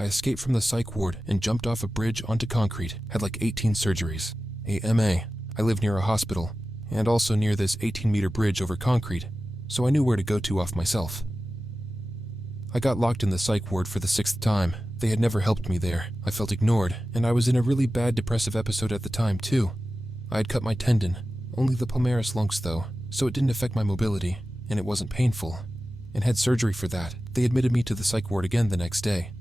I escaped from the psych ward and jumped off a bridge onto concrete, had like 18 surgeries. AMA. I live near a hospital, and also near this 18-meter bridge over concrete, so I knew where to go to off myself. I got locked in the psych ward for the 6th time. They had never helped me there. I felt ignored, and I was in a really bad depressive episode at the time, too. I had cut my tendon, only the palmaris longus though, so it didn't affect my mobility, and it wasn't painful, and had surgery for that. They admitted me to the psych ward again the next day.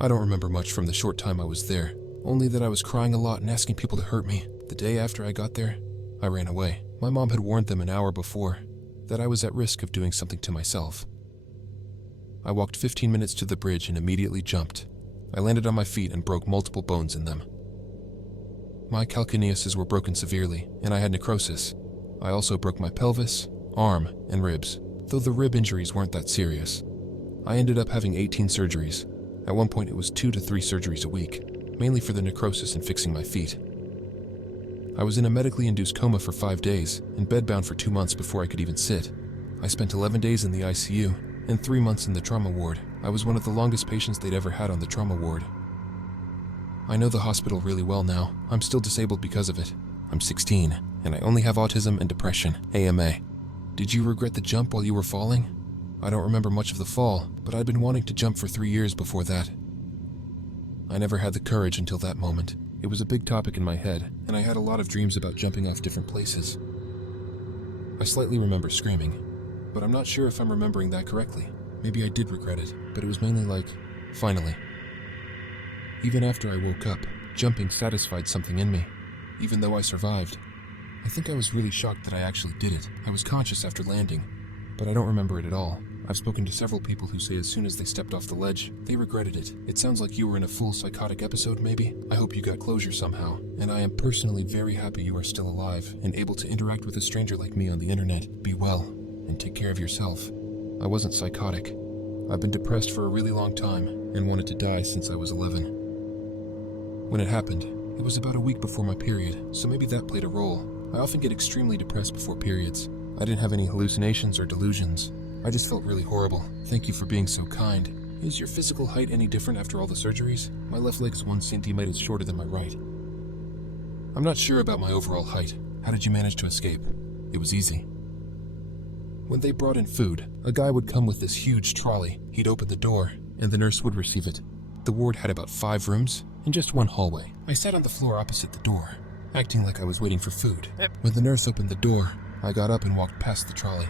I don't remember much from the short time I was there, only that I was crying a lot and asking people to hurt me. The day after I got there, I ran away. My mom had warned them an hour before that I was at risk of doing something to myself. I walked 15 minutes to the bridge and immediately jumped. I landed on my feet and broke multiple bones in them. My calcaneuses were broken severely, and I had necrosis. I also broke my pelvis, arm, and ribs, though the rib injuries weren't that serious. I ended up having 18 surgeries. At one point it was 2 to 3 surgeries a week, mainly for the necrosis and fixing my feet. I was in a medically induced coma for 5 days and bedbound for 2 months before I could even sit. I spent 11 days in the ICU and 3 months in the trauma ward. I was one of the longest patients they'd ever had on the trauma ward. I know the hospital really well now. I'm still disabled because of it. I'm 16, and I only have autism and depression, AMA. Did you regret the jump while you were falling? I don't remember much of the fall, but I'd been wanting to jump for 3 years before that. I never had the courage until that moment. It was a big topic in my head, and I had a lot of dreams about jumping off different places. I slightly remember screaming, but I'm not sure if I'm remembering that correctly. Maybe I did regret it, but it was mainly like, finally. Even after I woke up, jumping satisfied something in me. Even though I survived, I think I was really shocked that I actually did it. I was conscious after landing, but I don't remember it at all. I've spoken to several people who say as soon as they stepped off the ledge, they regretted it. It sounds like you were in a full psychotic episode, maybe? I hope you got closure somehow, and I am personally very happy you are still alive and able to interact with a stranger like me on the internet. Be well, and take care of yourself. I wasn't psychotic. I've been depressed for a really long time and wanted to die since I was 11. When it happened, it was about a week before my period, so maybe that played a role. I often get extremely depressed before periods. I didn't have any hallucinations or delusions. I just felt really horrible. Thank you for being so kind. Is your physical height any different after all the surgeries? My left leg's 1 centimeter shorter than my right. I'm not sure about my overall height. How did you manage to escape? It was easy. When they brought in food, a guy would come with this huge trolley. He'd open the door, and the nurse would receive it. The ward had about 5 rooms and just 1 hallway. I sat on the floor opposite the door, acting like I was waiting for food. When the nurse opened the door, I got up and walked past the trolley.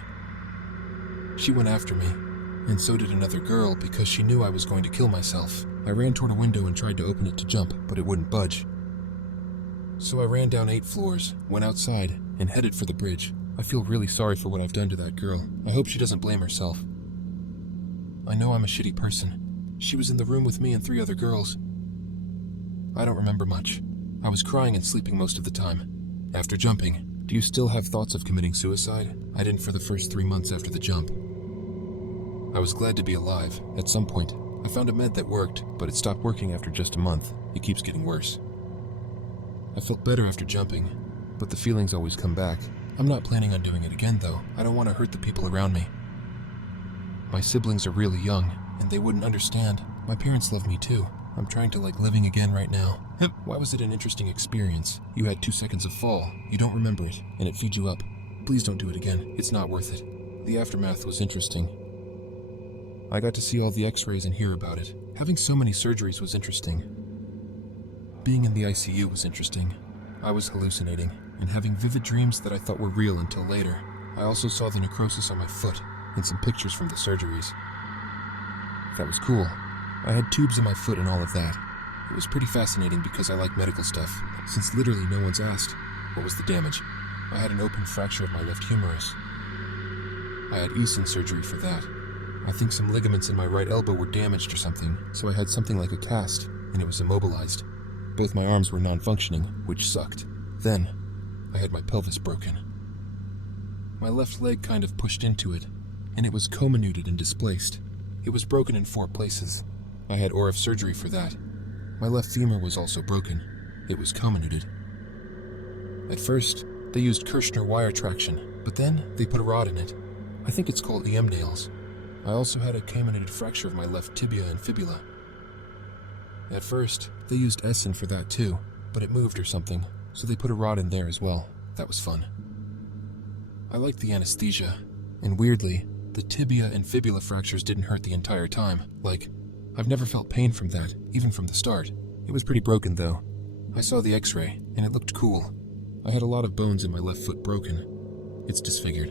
She went after me, and so did another girl because she knew I was going to kill myself. I ran toward a window and tried to open it to jump, but it wouldn't budge. So I ran down 8 floors, went outside, and headed for the bridge. I feel really sorry for what I've done to that girl. I hope she doesn't blame herself. I know I'm a shitty person. She was in the room with me and 3 other girls. I don't remember much. I was crying and sleeping most of the time. After jumping, do you still have thoughts of committing suicide? I didn't for the first 3 months after the jump. I was glad to be alive. At some point, I found a med that worked, but it stopped working after just a month. It keeps getting worse. I felt better after jumping, but the feelings always come back. I'm not planning on doing it again, though. I don't want to hurt the people around me. My siblings are really young, and they wouldn't understand. My parents love me too. I'm trying to like living again right now. Why was it an interesting experience? You had 2 seconds of fall. You don't remember it, and it feeds you up. Please don't do it again. It's not worth it. The aftermath was interesting. I got to see all the x-rays and hear about it. Having so many surgeries was interesting. Being in the ICU was interesting. I was hallucinating and having vivid dreams that I thought were real until later. I also saw the necrosis on my foot and some pictures from the surgeries. That was cool. I had tubes in my foot and all of that. It was pretty fascinating because I like medical stuff, since literally no one's asked, what was the damage? I had an open fracture of my left humerus. I had Eason surgery for that. I think some ligaments in my right elbow were damaged or something, so I had something like a cast, and it was immobilized. Both my arms were non-functioning, which sucked. Then, I had my pelvis broken. My left leg kind of pushed into it, and it was comminuted and displaced. It was broken in 4 places. I had ORF surgery for that. My left femur was also broken. It was comminuted. At first, they used Kirschner wire traction, but then they put a rod in it. I think it's called EM nails. I also had a comminuted fracture of my left tibia and fibula. At first, they used Essen for that too, but it moved or something, so they put a rod in there as well. That was fun. I liked the anesthesia, and weirdly, the tibia and fibula fractures didn't hurt the entire time. Like, I've never felt pain from that, even from the start. It was pretty broken though. I saw the x-ray, and it looked cool. I had a lot of bones in my left foot broken. It's disfigured.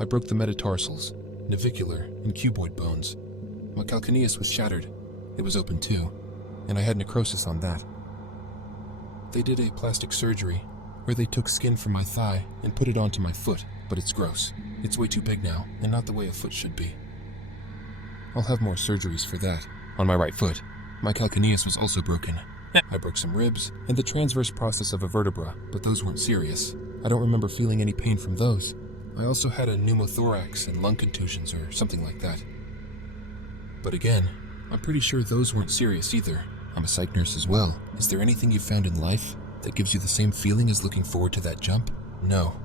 I broke the metatarsals, navicular, and cuboid bones. My calcaneus was shattered. It was open too, and I had necrosis on that. They did a plastic surgery, where they took skin from my thigh and put it onto my foot, but it's gross. It's way too big now, and not the way a foot should be. I'll have more surgeries for that. On my right foot, my calcaneus was also broken. I broke some ribs and the transverse process of a vertebra, but those weren't serious. I don't remember feeling any pain from those. I also had a pneumothorax and lung contusions or something like that. But again, I'm pretty sure those weren't serious either. I'm a psych nurse as well. Is there anything you've found in life that gives you the same feeling as looking forward to that jump? No.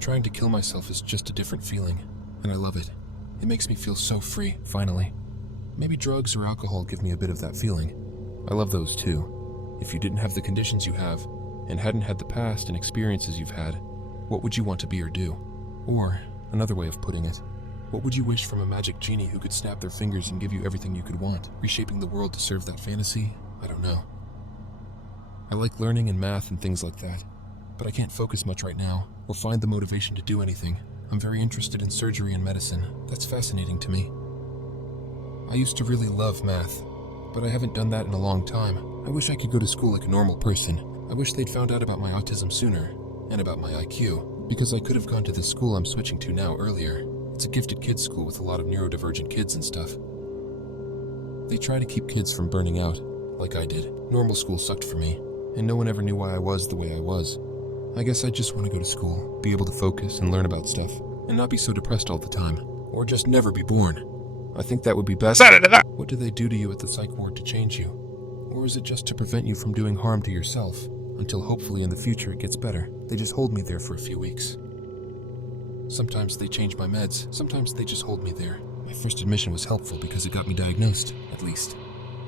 Trying to kill myself is just a different feeling, and I love it. It makes me feel so free, finally. Maybe drugs or alcohol give me a bit of that feeling. I love those too. If you didn't have the conditions you have, and hadn't had the past and experiences you've had, what would you want to be or do? Or, another way of putting it, what would you wish from a magic genie who could snap their fingers and give you everything you could want, reshaping the world to serve that fantasy? I don't know. I like learning and math and things like that, but I can't focus much right now, or find the motivation to do anything. I'm very interested in surgery and medicine. That's fascinating to me. I used to really love math, but I haven't done that in a long time. I wish I could go to school like a normal person. I wish they'd found out about my autism sooner, and about my IQ, because I could have gone to the school I'm switching to now earlier. It's a gifted kids school with a lot of neurodivergent kids and stuff. They try to keep kids from burning out, like I did. Normal school sucked for me, and no one ever knew why I was the way I was. I guess I just want to go to school, be able to focus and learn about stuff, and not be so depressed all the time, or just never be born. I think that would be best. What do they do to you at the psych ward to change you? Or is it just to prevent you from doing harm to yourself, until hopefully in the future it gets better? They just hold me there for a few weeks. Sometimes they change my meds, sometimes they just hold me there. My first admission was helpful because it got me diagnosed, at least.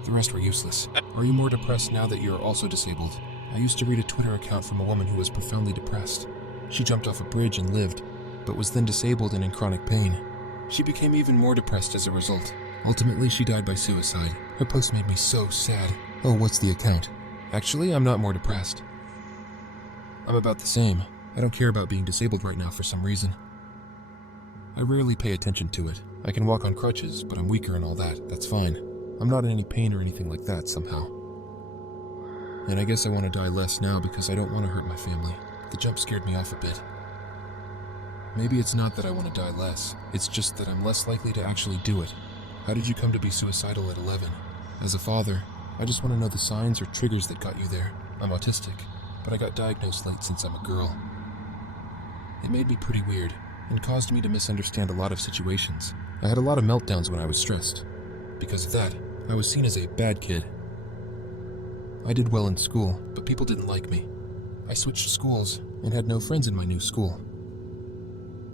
The rest were useless. Are you more depressed now that you're also disabled? I used to read a Twitter account from a woman who was profoundly depressed. She jumped off a bridge and lived, but was then disabled and in chronic pain. She became even more depressed as a result. Ultimately, she died by suicide. Her post made me so sad. Oh, what's the account? Actually, I'm not more depressed. I'm about the same. I don't care about being disabled right now for some reason. I rarely pay attention to it. I can walk on crutches, but I'm weaker and all that. That's fine. I'm not in any pain or anything like that somehow. And I guess I want to die less now because I don't want to hurt my family. The jump scared me off a bit. Maybe it's not that I want to die less. It's just that I'm less likely to actually do it. How did you come to be suicidal at 11? As a father, I just want to know the signs or triggers that got you there. I'm autistic, but I got diagnosed late since I'm a girl. It made me pretty weird, and caused me to misunderstand a lot of situations. I had a lot of meltdowns when I was stressed. Because of that, I was seen as a bad kid. I did well in school, but people didn't like me. I switched schools and had no friends in my new school.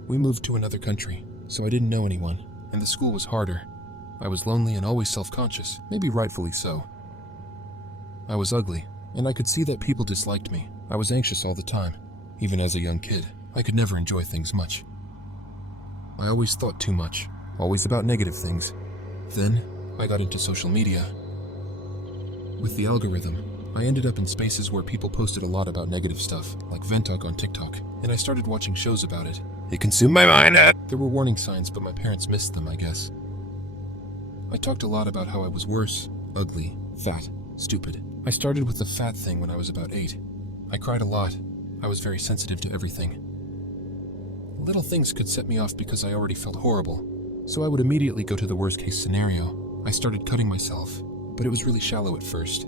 We moved to another country, so I didn't know anyone, and the school was harder. I was lonely and always self-conscious, maybe rightfully so. I was ugly, and I could see that people disliked me. I was anxious all the time. Even as a young kid, I could never enjoy things much. I always thought too much, always about negative things. Then, I got into social media. With the algorithm, I ended up in spaces where people posted a lot about negative stuff, like Ventalk on TikTok, and I started watching shows about it. It consumed my mind. There were warning signs, but my parents missed them, I guess. I talked a lot about how I was worse, ugly, fat, stupid. I started with the fat thing when I was about 8. I cried a lot. I was very sensitive to everything. Little things could set me off because I already felt horrible, so I would immediately go to the worst case scenario. I started cutting myself, but it was really shallow at first.